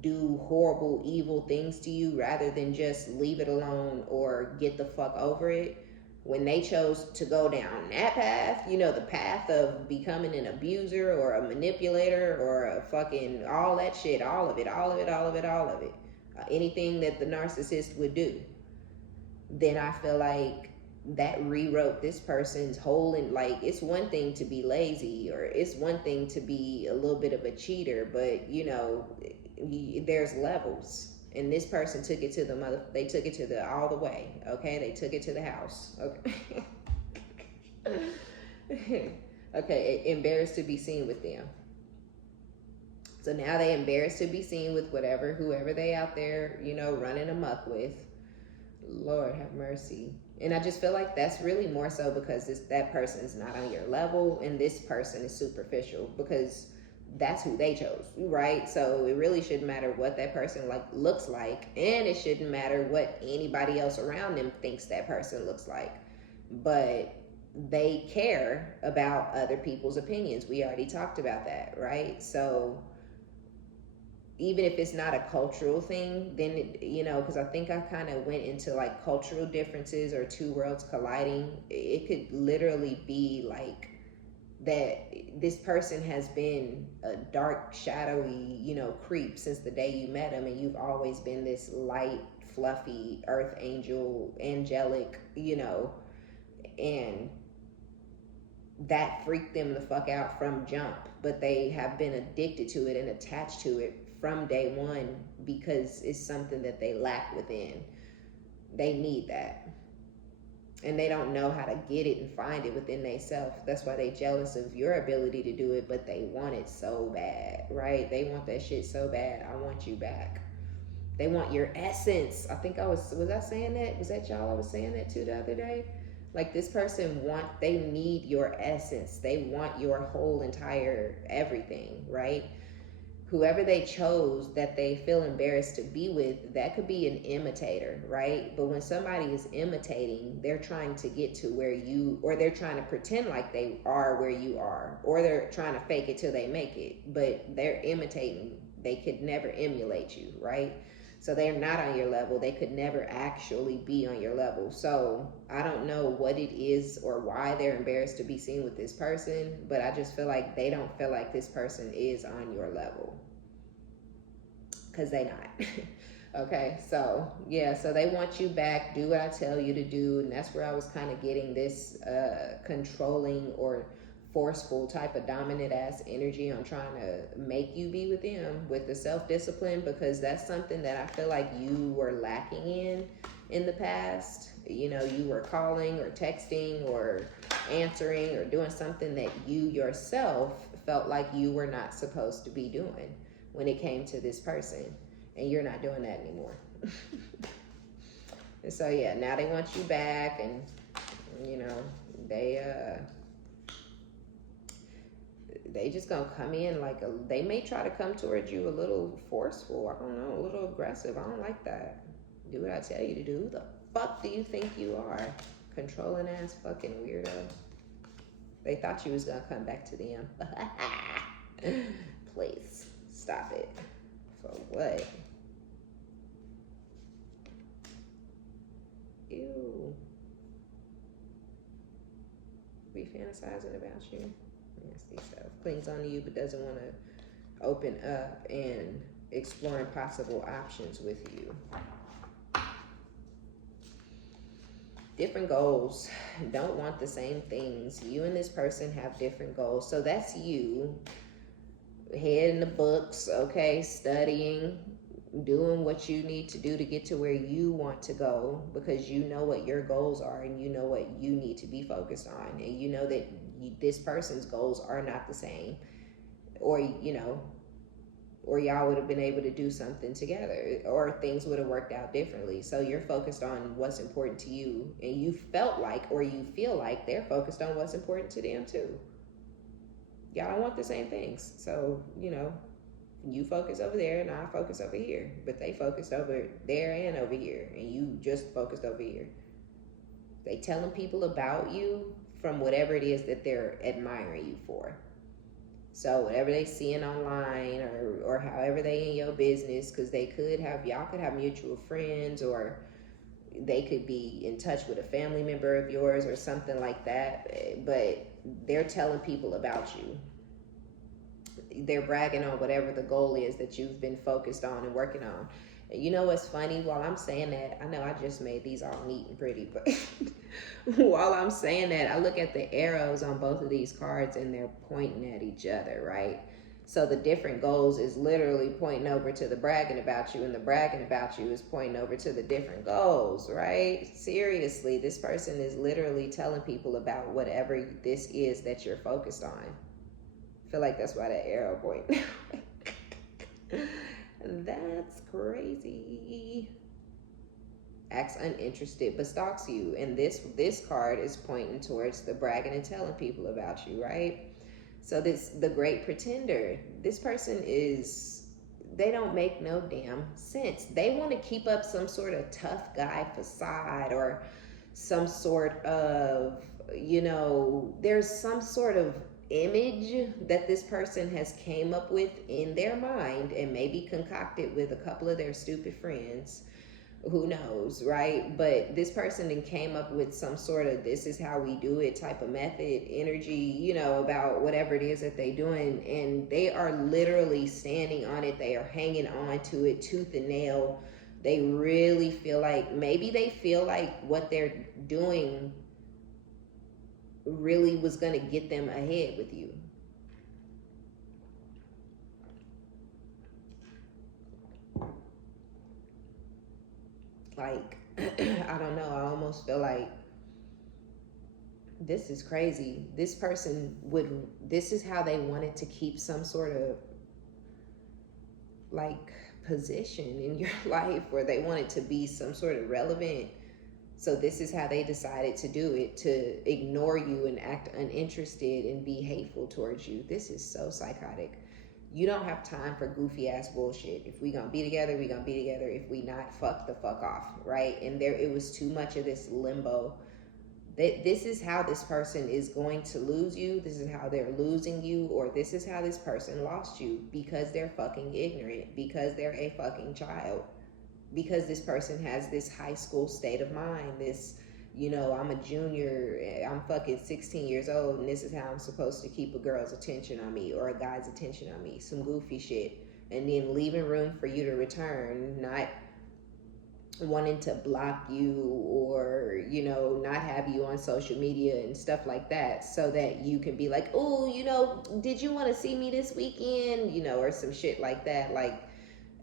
do horrible, evil things to you rather than just leave it alone or get the fuck over it, when they chose to go down that path, the path of becoming an abuser or a manipulator or a fucking all that shit, all of it, anything that the narcissist would do, then I feel like that rewrote this person's whole, and like, it's one thing to be lazy, or it's one thing to be a little bit of a cheater, but there's levels, and this person took it to they took it to the all the way, okay? They took it to the house, okay. Okay, embarrassed to be seen with them. So now they embarrassed to be seen with whoever they out there, running amok with. Lord have mercy. And I just feel like that's really more so because that person is not on your level, and this person is superficial because that's who they chose, right? So it really shouldn't matter what that person looks like, and it shouldn't matter what anybody else around them thinks that person looks like. But they care about other people's opinions. We already talked about that, right? So even if it's not a cultural thing, then because I think I kind of went into like cultural differences or two worlds colliding. It could literally be like that this person has been a dark, shadowy, creep since the day you met him, and you've always been this light, fluffy, earth angel, angelic, and that freaked them the fuck out from jump, but they have been addicted to it and attached to it from day one because it's something that they lack within. They need that. And they don't know how to get it and find it within themselves. That's why they jealous of your ability to do it, but they want it so bad, right? They want that shit so bad. I want you back. They want your essence. I think was I saying that? Was that y'all I was saying that to the other day? Like this person they need your essence. They want your whole entire everything, right? Whoever they chose that they feel embarrassed to be with, that could be an imitator, right? But when somebody is imitating, they're trying to get to where or they're trying to pretend like they are where you are, or they're trying to fake it till they make it, but they're imitating. They could never emulate you, right? So they're not on your level. They could never actually be on your level. So I don't know what it is or why they're embarrassed to be seen with this person, but I just feel like they don't feel like this person is on your level. Because they not. Okay, so yeah, so they want you back. Do what I tell you to do. And that's where I was kind of getting this controlling or forceful type of dominant ass energy on trying to make you be with them with the self-discipline, because that's something that I feel like you were lacking in the past. You were calling or texting or answering or doing something that you yourself felt like you were not supposed to be doing when it came to this person, and you're not doing that anymore. And so yeah, now they want you back, and they just gonna come in like they may try to come towards you a little forceful. I don't know, a little aggressive. I don't like that. Do what I tell you to do. Who the fuck do you think you are? Controlling ass fucking weirdo. They thought you was gonna come back to them. Please stop it. For what? Ew. Be fantasizing about you. Nasty stuff. Clings on to you but doesn't want to open up and exploring possible options with you. Different goals. Don't want the same things. You and this person have different goals. So that's you. Head in the books, okay, studying, doing what you need to do to get to where you want to go, because you know what your goals are and you know what you need to be focused on, and you know that this person's goals are not the same, or or y'all would have been able to do something together, or things would have worked out differently. So you're focused on what's important to you, and you felt like, or you feel like, they're focused on what's important to them too. Y'all don't want the same things. So, you focus over there and I focus over here, but they focused over there and over here, and you just focused over here. They telling people about you from whatever it is that they're admiring you for. So whatever they seeing online, or however they in your business, because y'all could have mutual friends, or they could be in touch with a family member of yours or something like that, but they're telling people about you. They're bragging on whatever the goal is that you've been focused on and working on. And you know what's funny? While I'm saying that, I know I just made these all neat and pretty, but while I'm saying that, I look at the arrows on both of these cards and they're pointing at each other, right? So the different goals is literally pointing over to the bragging about you, and the bragging about you is pointing over to the different goals, right? Seriously, this person is literally telling people about whatever this is that you're focused on. I feel like that's why that arrow point. That's crazy. Acts uninterested but stalks you, and this card is pointing towards the bragging and telling people about you, right? So the great pretender, this person they don't make no damn sense. They want to keep up some sort of tough guy facade, or some sort of, there's some sort of image that this person has came up with in their mind and maybe concocted with a couple of their stupid friends, who knows, right? But this person then came up with some sort of this is how we do it type of method, energy, you know, about whatever it is that they doing, and they are literally standing on it. They are hanging on to it tooth and nail. They really feel like, maybe they feel like what they're doing really was going to get them ahead with you. Like, I don't know, I almost feel like this is crazy. This person would, this is how they wanted to keep some sort of like position in your life, where they wanted to be some sort of relevant. So this is how they decided to do it, to ignore you and act uninterested and be hateful towards you. This is so psychotic. You don't have time for goofy ass bullshit. If we gonna be together, we gonna be together. If we not, fuck the fuck off, right? And there, it was too much of this limbo. This is how this person is going to lose you. This is how they're losing you, or this is how this person lost you, because they're fucking ignorant, because they're a fucking child, because this person has this high school state of mind, this, you know, I'm a junior, I'm fucking 16 years old, and this is how I'm supposed to keep a girl's attention on me or a guy's attention on me, some goofy shit, and then leaving room for you to return, not wanting to block you or, you know, not have you on social media and stuff like that, so that you can be like, oh, you know, did you want to see me this weekend, you know, or some shit like that, like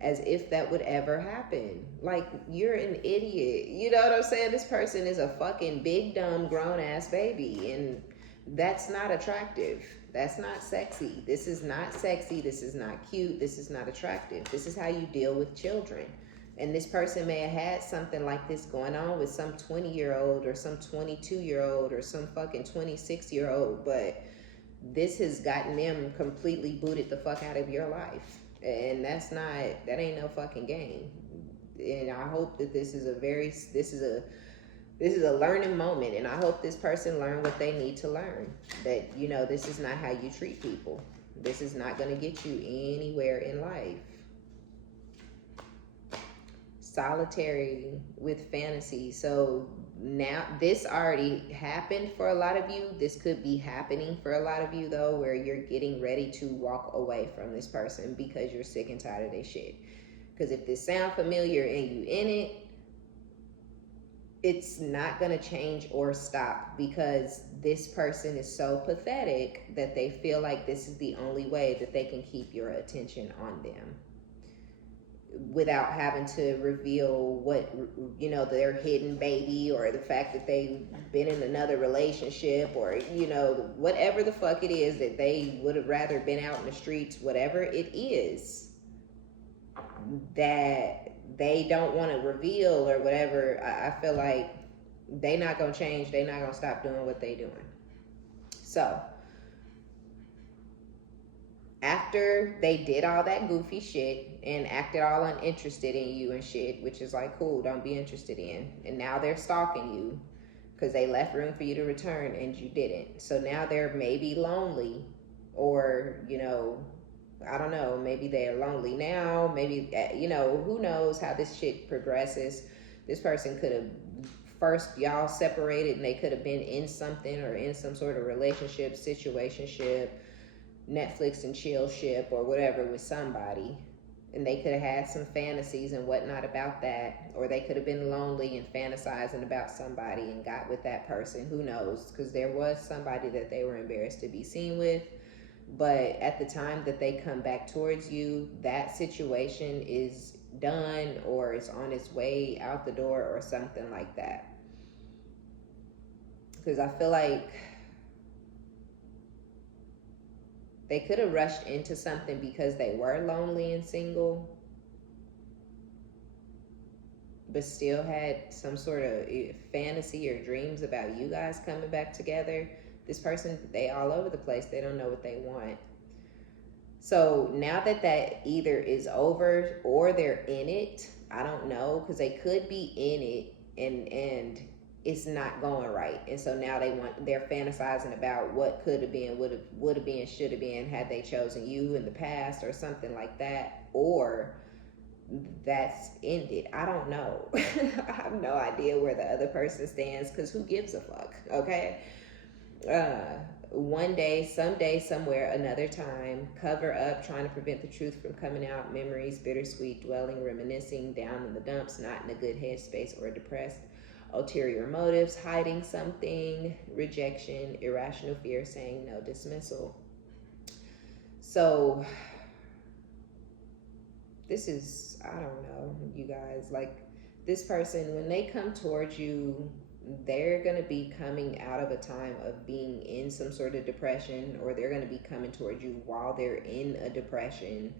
as if that would ever happen. Like, you're an idiot, you know what I'm saying? This person is a fucking big dumb grown ass baby, and that's not attractive. That's not sexy. This is not sexy. This is not cute. This is not attractive. This is how you deal with children. And this person may have had something like this going on with some 20-year-old or some 22-year-old or some fucking 26-year-old, but this has gotten them completely booted the fuck out of your life. And that's not, that ain't no fucking game. And I hope that this is a learning moment, and I hope this person learned what they need to learn, that, you know, this is not how you treat people. This is not going to get you anywhere in life. Solitary with fantasy. So now this already happened for a lot of you. This could be happening for a lot of you though, where you're getting ready to walk away from this person because you're sick and tired of their shit. Because if this sound familiar and you in it, it's not going to change or stop, because this person is so pathetic that they feel like this is the only way that they can keep your attention on them, without having to reveal what, you know, their hidden baby, or the fact that they've been in another relationship, or, you know, whatever the fuck it is that they would have rather been out in the streets, whatever it is that they don't want to reveal or whatever. I feel like they not gonna change. They not gonna stop doing what they doing. So after they did all that goofy shit and acted all uninterested in you and shit, which is like, cool, don't be interested in, and now they're stalking you because they left room for you to return and you didn't. So now they're maybe lonely, or, you know, I don't know, maybe they're lonely now, maybe, you know, who knows how this shit progresses. This person could have, first y'all separated and they could have been in something, or in some sort of relationship, situationship, Netflix and chill ship, or whatever, with somebody, and they could have had some fantasies and whatnot about that, or they could have been lonely and fantasizing about somebody and got with that person, who knows, because there was somebody that they were embarrassed to be seen with. But at the time that they come back towards you, that situation is done, or it's on its way out the door, or something like that. Because I feel like they could have rushed into something because they were lonely and single, but still had some sort of fantasy or dreams about you guys coming back together. This person, they all over the place. They don't know what they want. So now that that either is over or they're in it, I don't know, because they could be in it and it's not going right. And so now they're fantasizing about what could have been, would have been, should have been had they chosen you in the past or something like that. Or that's ended. I don't know. I have no idea where the other person stands, because who gives a fuck? Okay. One day, someday, somewhere, another time, cover up, trying to prevent the truth from coming out, memories, bittersweet, dwelling, reminiscing, down in the dumps, not in a good headspace, or depressed, ulterior motives, hiding something, rejection, irrational fear, saying no, dismissal. So this is, I don't know, you guys, like, this person, when they come towards you, they're going to be coming out of a time of being in some sort of depression, or they're going to be coming towards you while they're in a depression,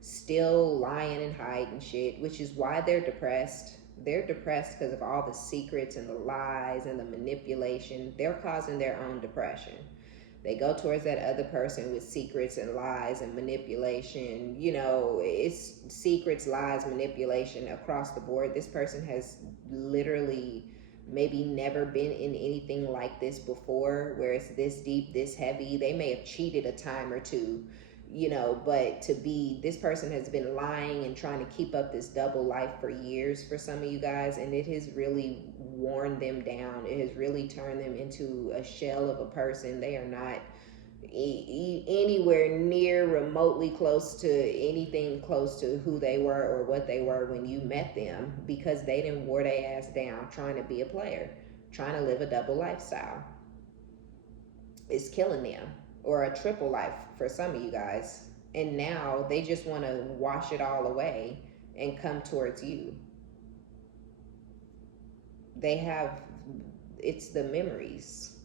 still lying and hiding shit, which is why they're depressed. They're depressed because of all the secrets and the lies and the manipulation. They're causing their own depression. They go towards that other person with secrets and lies and manipulation. You know, it's secrets, lies, manipulation across the board. This person has literally maybe never been in anything like this before, where it's this deep, this heavy. They may have cheated a time or two, you know, but this person has been lying and trying to keep up this double life for years for some of you guys, and it has really worn them down. It has really turned them into a shell of a person. They are not anywhere near remotely close to anything close to who they were or what they were when you met them, because they didn't wore their ass down trying to be a player, trying to live a double lifestyle. It's killing them, or a triple life for some of you guys. And now they just want to wash it all away and come towards you. It's the memories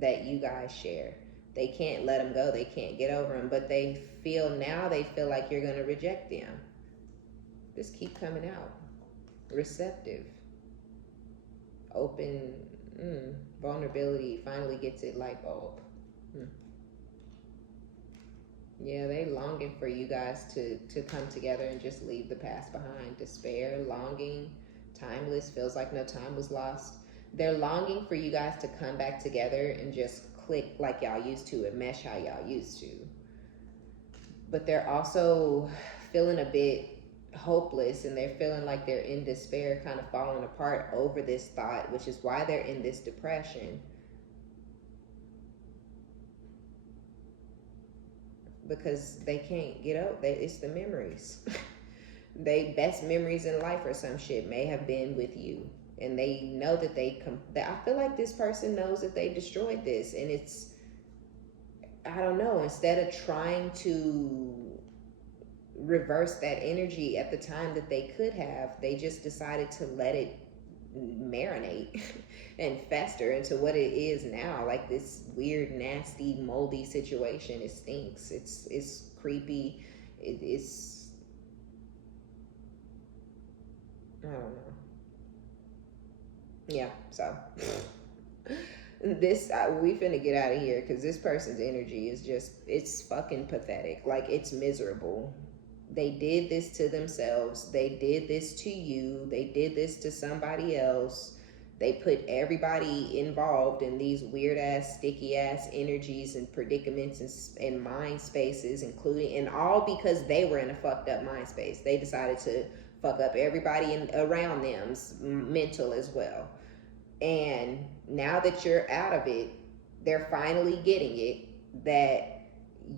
that you guys share. They can't let them go. They can't get over them, but they feel like you're going to reject them. Just keep coming out. Receptive. Open. Vulnerability finally gets it, light bulb. Yeah, they longing for you guys to come together and just leave the past behind. Despair, longing, timeless, feels like no time was lost. They're longing for you guys to come back together and just click like y'all used to and mesh how y'all used to. But they're also feeling a bit hopeless, and they're feeling like they're in despair, kind of falling apart over this thought, which is why they're in this depression. Because they can't get out. It's the memories. They best memories in life or some shit may have been with you, and they know that I feel like this person knows that they destroyed this, and it's, I don't know, instead of trying to reverse that energy at the time that they could have, they just decided to let it marinate and fester into what it is now, like this weird, nasty, moldy situation. It stinks. It's creepy. It's I don't know. Yeah, so we finna get out of here, because this person's energy is just, it's fucking pathetic. Like, it's miserable. They did this to themselves. They did this to you. They did this to somebody else. They put everybody involved in these weird ass, sticky ass energies and predicaments and mind spaces, including, and all because they were in a fucked up mind space. They decided to fuck up everybody around them's mental as well. And now that you're out of it, they're finally getting it, that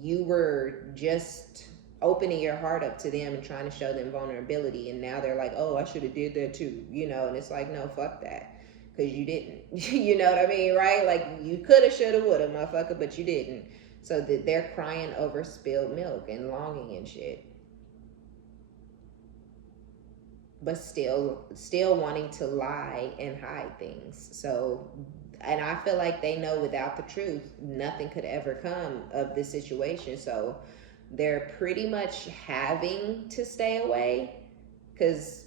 you were just opening your heart up to them and trying to show them vulnerability, and now they're like, oh, I should have did that too, you know. And it's like, no, fuck that, because you didn't. You know what I mean, right? Like, you coulda, shoulda, woulda, motherfucker, but you didn't. So that they're crying over spilled milk and longing and shit, but still wanting to lie and hide things. So, and I feel like they know without the truth, nothing could ever come of this situation. So they're pretty much having to stay away, because,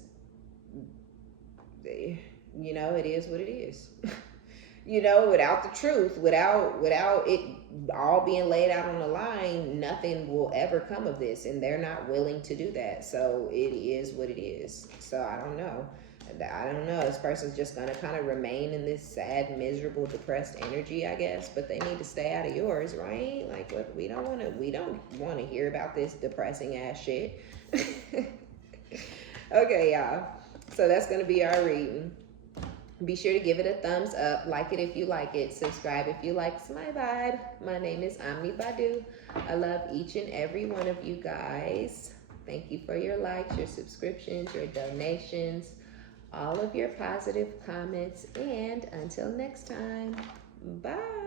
you know, it is what it is. You know, without the truth, without it all being laid out on the line, nothing will ever come of this, and they're not willing to do that. So it is what it is. So I don't know. I don't know. This person's just gonna kind of remain in this sad, miserable, depressed energy, I guess. But they need to stay out of yours, right? Like, what we don't want to hear about this depressing ass shit. Okay, y'all. So that's gonna be our reading. Be sure to give it a thumbs up, like it if you like it, subscribe if you like my vibe. My name is OmniBadu. I love each and every one of you guys. Thank you for your likes, your subscriptions, your donations, all of your positive comments, and until next time, bye.